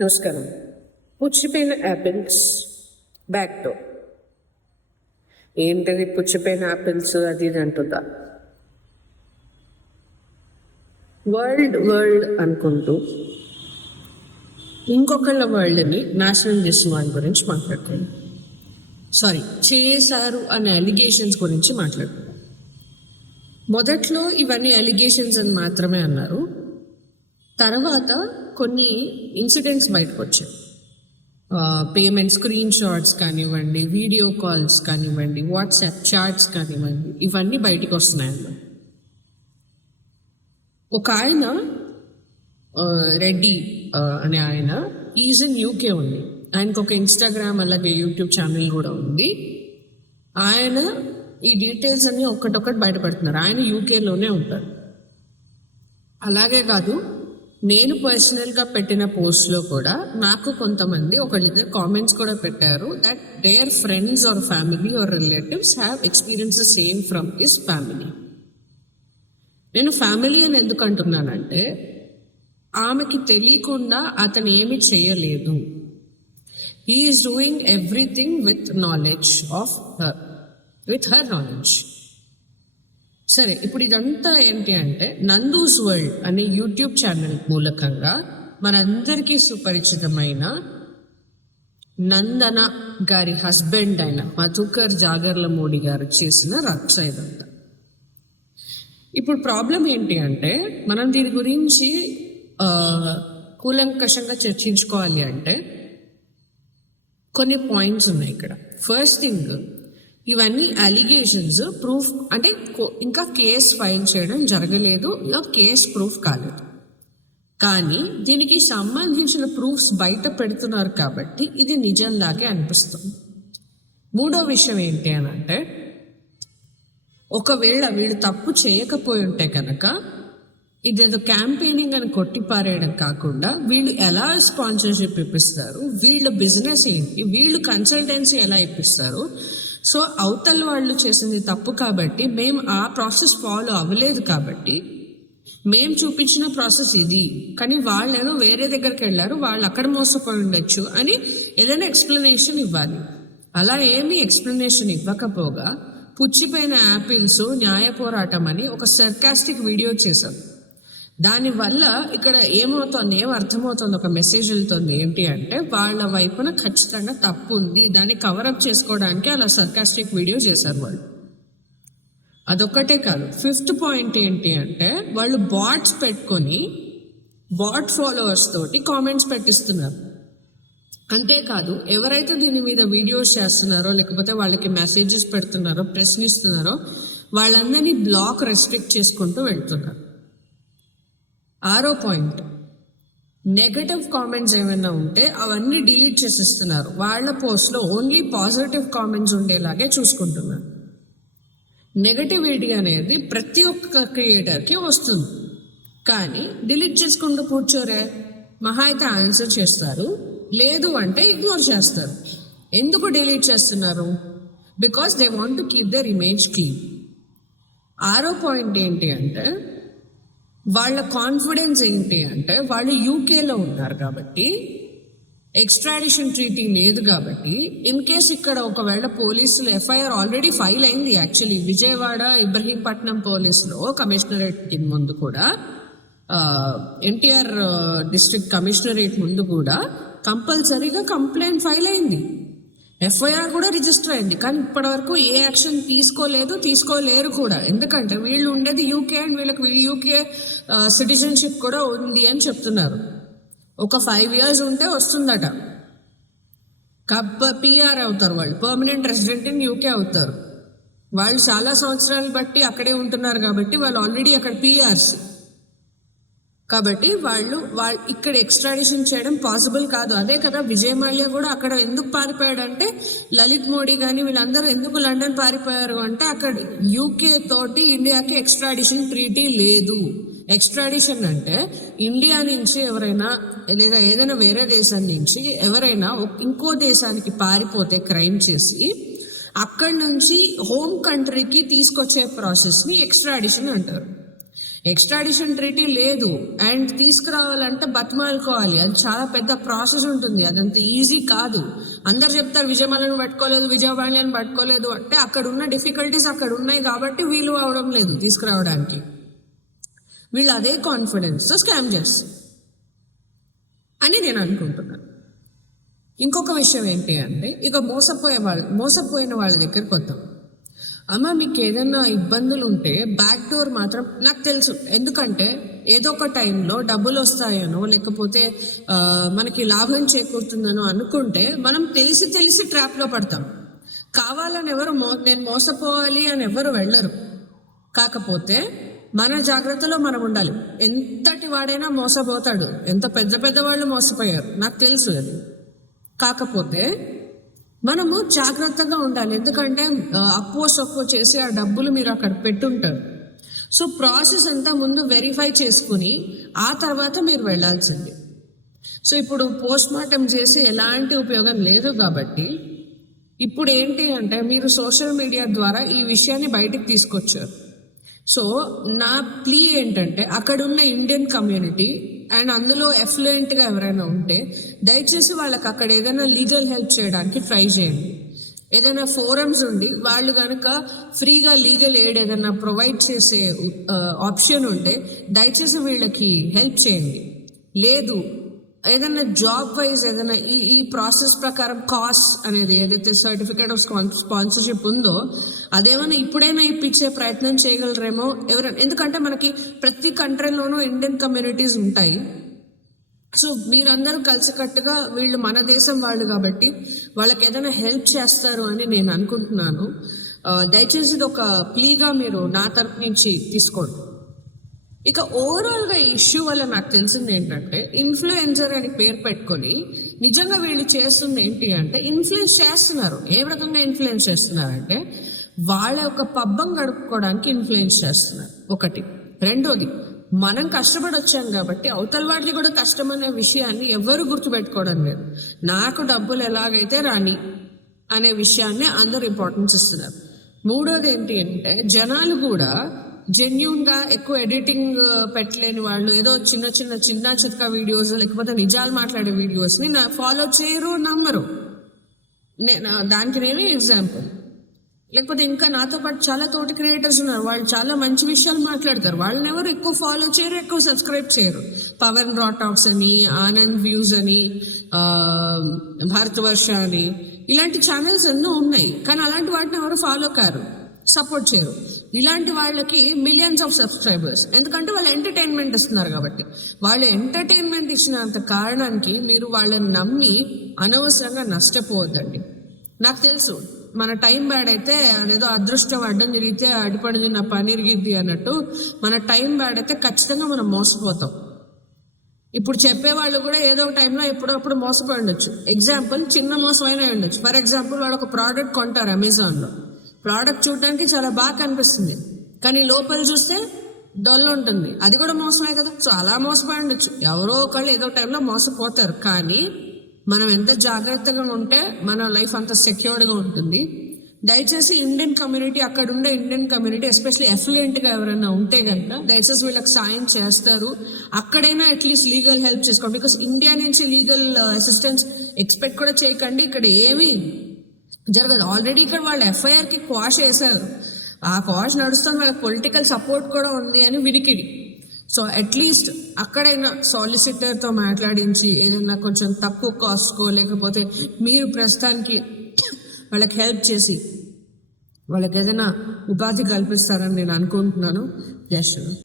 నమస్కారం. పుచ్చిపోయిన apples back door. ఏంటది పుచ్చిపోయిన apples అది ఇది అంటుందా? వరల్డ్ అనుకుంటూ ఇంకొకళ్ళ వరల్డ్ని నాశనం చేసిన వారి గురించి మాట్లాడుకోండి. చేశారు అనే అలిగేషన్స్ గురించి మాట్లాడుకోండి. మొదట్లో ఇవన్నీ అలిగేషన్స్ అని మాత్రమే అన్నారు. తర్వాత కొన్ని ఇన్సిడెంట్స్ బయటకు వచ్చాయి. పేమెంట్ స్క్రీన్ షాట్స్ కానివ్వండి, వీడియో కాల్స్ కానివ్వండి, వాట్సాప్ చాట్స్ కానివ్వండి, ఇవన్నీ బయటకు వస్తున్నాయన్న. ఒక ఆయన రెడ్డి అనే ఆయన ఈజ్ ఇన్ యూకే ఉంది. ఆయనకు ఒక ఇన్స్టాగ్రామ్ అలాగే యూట్యూబ్ ఛానల్ కూడా ఉంది. ఆయన ఈ డీటెయిల్స్ అన్ని ఒక్కటొక్కటి బయటపడుతున్నారు. ఆయన యూకేలోనే ఉంటారు. అలాగే కాదు, నేను పర్సనల్గా పెట్టిన పోస్ట్లో కూడా నాకు కొంతమంది ఒకళ్ళిద్దరు కామెంట్స్ కూడా పెట్టారు that their friends or family or relatives have experience the same from his family. నేను ఫ్యామిలీ అని ఎందుకు అంటున్నానంటే, ఆమెకి తెలియకుండా అతను ఏమి చేయలేదు. He is doing everything with knowledge of her, with her knowledge. సరే, ఇప్పుడు ఇదంతా ఏంటి అంటే, నందూస్ వరల్డ్ అనే యూట్యూబ్ ఛానల్ మూలకంగా మనందరికీ సుపరిచితమైన నందన గారి హస్బెండ్ అయిన మధుకర్ జాగర్లమూడి గారు చేసిన రచ్చ ఇదంతా. ఇప్పుడు ప్రాబ్లం ఏంటి అంటే, మనం దీని గురించి కూలంకషంగా చర్చించుకోవాలి అంటే కొన్ని పాయింట్స్ ఉన్నాయి ఇక్కడ. ఫస్ట్ థింగ్, ఇవన్నీ అలిగేషన్స్, ప్రూఫ్ అంటే ఇంకా కేస్ ఫైల్ చేయడం జరగలేదు, ఇలా కేస్ ప్రూఫ్ కాలేదు. కానీ దీనికి సంబంధించిన ప్రూఫ్స్ బయట పెడుతున్నారు కాబట్టి ఇది నిజంలాగే అనిపిస్తుంది. మూడో విషయం ఏంటి అని అంటే, ఒకవేళ వీళ్ళు తప్పు చేయకపోయి ఉంటే కనుక ఇదేదో క్యాంపెయినింగ్ అని కొట్టిపారేయడం కాకుండా వీళ్ళు ఎలా స్పాన్సర్షిప్ ఇప్పిస్తారు, వీళ్ళ బిజినెస్ ఏంటి, వీళ్ళు కన్సల్టెన్సీ ఎలా ఇప్పిస్తారు. సో అవతల వాళ్ళు చేసింది తప్పు కాబట్టి మేము ఆ ప్రాసెస్ ఫాలో అవ్వలేదు కాబట్టి మేము చూపించిన ప్రాసెస్ ఇది, కానీ వాళ్ళేదో వేరే దగ్గరికి వెళ్ళారు, వాళ్ళు అక్కడ మోసపోయి ఉండొచ్చు అని ఏదైనా ఎక్స్ప్లెనేషన్ ఇవ్వాలి. అలా ఏమీ ఎక్స్ప్లెనేషన్ ఇవ్వకపోగా పుచ్చిపోయిన యాపిల్స్ న్యాయ పోరాటం అని ఒక సర్కాస్టిక్ వీడియో చేశారు. దానివల్ల ఇక్కడ ఏమవుతుంది, అర్థమవుతుంది, ఒక మెసేజ్ వెళ్తుంది. ఏంటి అంటే, వాళ్ళ వైపున ఖచ్చితంగా తప్పు ఉంది, దాన్ని కవరప్ చేసుకోవడానికి అలా సర్కాస్టిక్ వీడియో చేశారు వాళ్ళు. అదొక్కటే కాదు, ఫిఫ్త్ పాయింట్ ఏంటి అంటే, వాళ్ళు బాట్స్ పెట్టుకొని బాట్ ఫాలోవర్స్ తోటి కామెంట్స్ పెట్టిస్తున్నారు. అంతేకాదు, ఎవరైతే దీని మీద వీడియోస్ చేస్తున్నారో లేకపోతే వాళ్ళకి మెసేజెస్ పెడుతున్నారో, ప్రశ్నిస్తున్నారో, వాళ్ళందరినీ బ్లాక్ రెస్ట్రిక్ట్ చేసుకుంటూ వెళ్తున్నారు. ఆరో పాయింట్, నెగటివ్ కామెంట్స్ ఏమైనా ఉంటే అవన్నీ డిలీట్ చేసేస్తున్నారు. వాళ్ళ పోస్ట్లో ఓన్లీ పాజిటివ్ కామెంట్స్ ఉండేలాగే చూసుకుంటున్నారు. నెగటివిటీ అనేది ప్రతి ఒక్క క్రియేటర్కి వస్తుంది, కానీ డిలీట్ చేసుకుంటూ కూర్చోరే. మహా అయితే ఆన్సర్ చేస్తారు, లేదు అంటే ఇగ్నోర్ చేస్తారు. ఎందుకు డిలీట్ చేస్తున్నారు? Because they want to keep their image clean. ఆరో పాయింట్ ఏంటి అంటే, వాళ్ళ కాన్ఫిడెన్స్ ఏంటి అంటే, వాళ్ళు యూకేలో ఉన్నారు కాబట్టి, ఎక్స్ట్రాడిషన్ ట్రీటీ లేదు కాబట్టి, ఇన్ కేస్ ఇక్కడ ఒకవేళ పోలీసులు ఎఫ్ఐఆర్ ఆల్రెడీ ఫైల్ అయింది. యాక్చువల్లీ విజయవాడ ఇబ్రహీంపట్నం పోలీసులో కమిషనరేట్ ముందు కూడా, ఎన్టీఆర్ డిస్ట్రిక్ట్ కమిషనరేట్ ముందు కూడా కంపల్సరీగా కంప్లైంట్ ఫైల్ అయింది, ఎఫ్ఐఆర్ కూడా రిజిస్టర్ అయింది. కానీ ఇప్పటి వరకు ఏ యాక్షన్ తీసుకోలేరు కూడా. ఎందుకంటే వీళ్ళు ఉండేది యూకే అండ్ వీళ్ళకి యూకే సిటిజన్షిప్ కూడా ఉంది అని చెప్తున్నారు. ఒక 5 years ఉంటే వస్తుందట, పిఆర్ అవుతారు వాళ్ళు, పర్మనెంట్ రెసిడెంట్ ఇన్ యూకే అవుతారు. వాళ్ళు చాలా సంవత్సరాలు బట్టి అక్కడే ఉంటున్నారు కాబట్టి వాళ్ళు ఆల్రెడీ అక్కడ పిఆర్స్. కాబట్టి వాళ్ళు ఇక్కడ ఎక్స్ట్రాడిషన్ చేయడం పాసిబుల్ కాదు. అదే కదా విజయ్ మాల్యా కూడా అక్కడ ఎందుకు పారిపోయాడు అంటే, లలిత్ మోడీ కానీ వీళ్ళందరూ ఎందుకు లండన్ పారిపోయారు అంటే, అక్కడ యూకే తోటి ఇండియాకి ఎక్స్ట్రాడిషన్ ట్రీటీ లేదు. ఎక్స్ట్రాడిషన్ అంటే ఇండియా నుంచి ఎవరైనా లేదా ఏదైనా వేరే దేశం నుంచి ఎవరైనా ఇంకో దేశానికి పారిపోతే క్రైమ్ చేసి అక్కడి నుంచి హోమ్ కంట్రీకి తీసుకొచ్చే ప్రాసెస్ని ఎక్స్ట్రాడిషన్ అంటారు. ఎక్స్ట్రాడిషన్ ట్రీటీ లేదు, అండ్ తీసుకురావాలంటే బతిమాలుకోవాలి. అది చాలా పెద్ద ప్రాసెస్ ఉంటుంది, అదంత ఈజీ కాదు. అందరు చెప్తారు విజయమాలను పట్టుకోలేదు, విజయవాణిని పట్టుకోలేదు అంటే అక్కడ ఉన్న డిఫికల్టీస్ అక్కడ ఉన్నాయి కాబట్టి వీలు అవడం లేదు తీసుకురావడానికి. వీళ్ళు అదే కాన్ఫిడెన్స్తో స్కామ్ చేస్తారు అని నేను అనుకుంటున్నాను. ఇంకొక విషయం ఏంటి అంటే, ఇక మోసపోయిన వాళ్ళ దగ్గరికి వద్దాం. అమ్మ, మీకు ఏదైనా ఇబ్బందులు ఉంటే బ్యాక్ డోర్ మాత్రం నాకు తెలుసు. ఎందుకంటే ఏదో ఒక టైంలో డబ్బులు వస్తాయనో లేకపోతే మనకి లాభం చేకూరుతుందనో అనుకుంటే మనం తెలిసి ట్రాప్లో పడతాం. కావాలని ఎవరు నేను మోసపోవాలి అని ఎవరు వెళ్ళరు. కాకపోతే మన జాగ్రత్తలో మనం ఉండాలి. ఎంతటి వాడైనా మోసపోతాడు, ఎంత పెద్ద వాళ్ళు మోసపోయారు, నాకు తెలుసు అది. కాకపోతే మనము జాగ్రత్తగా ఉండాలి. ఎందుకంటే అప్పో సొప్పో చేసి ఆ డబ్బులు మీరు అక్కడ పెట్టుంటారు. సో ప్రాసెస్ అంతా ముందు వెరిఫై చేసుకుని ఆ తర్వాత మీరు వెళ్ళాల్సింది. సో ఇప్పుడు పోస్ట్ మార్టం చేసి ఎలాంటి ఉపయోగం లేదు కాబట్టి ఇప్పుడు ఏంటి అంటే మీరు సోషల్ మీడియా ద్వారా ఈ విషయాన్ని బయటికి తీసుకొచ్చారు. సో నా ప్లీ ఏంటంటే అక్కడున్న ఇండియన్ కమ్యూనిటీ అండ్ అందులో ఎఫ్లూయెంట్గా ఎవరైనా ఉంటే దయచేసి వాళ్ళకి అక్కడ ఏదైనా లీగల్ హెల్ప్ చేయడానికి ట్రై చేయండి. ఏదైనా ఫోరమ్స్ ఉండి వాళ్ళు కనుక ఫ్రీగా లీగల్ ఎయిడ్ ఏదైనా ప్రొవైడ్ చేసే ఆప్షన్ ఉంటే దయచేసి వీళ్ళకి హెల్ప్ చేయండి. లేదు ఏదైనా జాబ్ వైజ్ ఏదైనా ఈ ప్రాసెస్ ప్రకారం కాస్ట్ అనేది ఏదైతే సర్టిఫికేట్ ఆఫ్ స్పాన్సర్షిప్ ఉందో అదేమైనా ఇప్పుడైనా ఇప్పించే ప్రయత్నం చేయగలరేమో ఎవరైనా. ఎందుకంటే మనకి ప్రతి కంట్రీలోనూ ఇండియన్ కమ్యూనిటీస్ ఉంటాయి. సో మీరందరూ కలిసికట్టుగా వీళ్ళు మన దేశం వాళ్ళు కాబట్టి వాళ్ళకి ఏదైనా హెల్ప్ చేస్తారు అని నేను అనుకుంటున్నాను. దయచేసి ఇది ఒక ప్లీగా మీరు నా తరపు నుంచి తీసుకోండి. ఇక ఓవరాల్గా ఈ ఇష్యూ వల్ల నాకు తెలిసింది ఏంటంటే ఇన్ఫ్లుయెన్సర్ అని పేరు పెట్టుకొని నిజంగా వీళ్ళు చేస్తుంది ఏంటి అంటే ఇన్ఫ్లుయెన్స్ చేస్తున్నారు. ఏ రకంగా ఇన్ఫ్లుయెన్స్ చేస్తున్నారంటే వాళ్ళ యొక్క పబ్బం గడుపుకోవడానికి ఇన్ఫ్లుయెన్స్ చేస్తున్నారు ఒకటి. రెండోది, మనం కష్టపడి వచ్చాం కాబట్టి అవతల వాడిది కూడా కష్టం అనే విషయాన్ని ఎవరు గుర్తుపెట్టుకోవడం లేదు. నాకు డబ్బులు ఎలాగైతే రాని అనే విషయాన్ని అందరు ఇంపార్టెన్స్ ఇస్తున్నారు. మూడోది ఏంటి అంటే జనాలు కూడా జెన్యూన్ గా ఎక్కువ ఎడిటింగ్ పెట్టలేని వాళ్ళు ఏదో చిన్న చిత్క వీడియోస్ లేకపోతే నిజాలు మాట్లాడే వీడియోస్ ని ఫాలో చేయరు, నమ్మరు. దానికి నేనే ఎగ్జాంపుల్. లేకపోతే ఇంకా నాతో పాటు చాలా తోటి క్రియేటర్స్ ఉన్నారు, వాళ్ళు చాలా మంచి విషయాలు మాట్లాడతారు. వాళ్ళని ఎవరు ఎక్కువ ఫాలో చేయరు, ఎక్కువ సబ్స్క్రైబ్ చేయరు. పవన్ రా టాక్స్ అని, ఆనంద్ వ్యూస్ అని, భారతవర్ష అని ఇలాంటి ఛానల్స్ ఎన్నో ఉన్నాయి. కానీ అలాంటి వాటిని ఎవరు ఫాలో కారు, సపోర్ట్ చేయరు. ఇలాంటి వాళ్ళకి మిలియన్స్ ఆఫ్ సబ్స్క్రైబర్స్, ఎందుకంటే వాళ్ళు ఎంటర్టైన్మెంట్ ఇస్తున్నారు కాబట్టి. వాళ్ళు ఎంటర్టైన్మెంట్ ఇచ్చినంత కారణానికి మీరు వాళ్ళని నమ్మి అనవసరంగా నష్టపోవద్దండి. నాకు తెలుసు మన టైం బ్యాడ్ అయితే అదేదో అదృష్టం అడ్డం తిరిగితే అడిపడి నా పని ఇరిగిద్ది అన్నట్టు మన టైం బ్యాడ్ అయితే ఖచ్చితంగా మనం మోసపోతాం. ఇప్పుడు చెప్పేవాళ్ళు కూడా ఏదో ఒక టైంలో ఎప్పుడప్పుడు మోసపోయి ఉండొచ్చు. ఎగ్జాంపుల్, చిన్న మోసం అయినా ఉండొచ్చు. ఫర్ ఎగ్జాంపుల్, వాళ్ళు ఒక ప్రోడక్ట్ కొంటారు అమెజాన్లో. ప్రోడక్ట్ చూడడానికి చాలా బాగా కనిపిస్తుంది, కానీ లోపల చూస్తే డొల్ ఉంటుంది. అది కూడా మోసమే కదా. సో అలా మోసపోయి ఉండొచ్చు. ఎవరో ఒకళ్ళు ఏదో టైంలో మోసపోతారు. కానీ మనం ఎంత జాగ్రత్తగా ఉంటే మన లైఫ్ అంత సెక్యూర్డ్గా ఉంటుంది. దయచేసి ఇండియన్ కమ్యూనిటీ, అక్కడ ఉండే ఇండియన్ కమ్యూనిటీ ఎస్పెషల్లీ ఎఫ్లూయెంట్గా ఎవరైనా ఉంటే కనుక దయచేసి వీళ్ళకి సాయం చేస్తారు. అక్కడైనా అట్లీస్ట్ లీగల్ హెల్ప్ చేసుకోండి. బికాస్ ఇండియా నుంచి లీగల్ అసిస్టెన్స్ ఎక్స్పెక్ట్ కూడా చేయకండి. ఇక్కడ ఏమీ జరగదు. ఆల్రెడీ ఇక్కడ వాళ్ళు ఎఫ్ఐఆర్కి క్వాష్ వేశారు. ఆ క్వాష్ నడుస్తుంది, వాళ్ళకి పొలిటికల్ సపోర్ట్ కూడా ఉంది అని వినికిడి. సో అట్లీస్ట్ అక్కడైనా సాలిసిటర్తో మాట్లాడించి ఏదైనా కొంచెం తక్కువ కాస్ట్కో లేకపోతే మీరు ప్రస్తుతానికి వాళ్ళకి హెల్ప్ చేసి వాళ్ళకి ఏదైనా ఉపాధి కల్పిస్తారని నేను అనుకుంటున్నాను. జస్ట్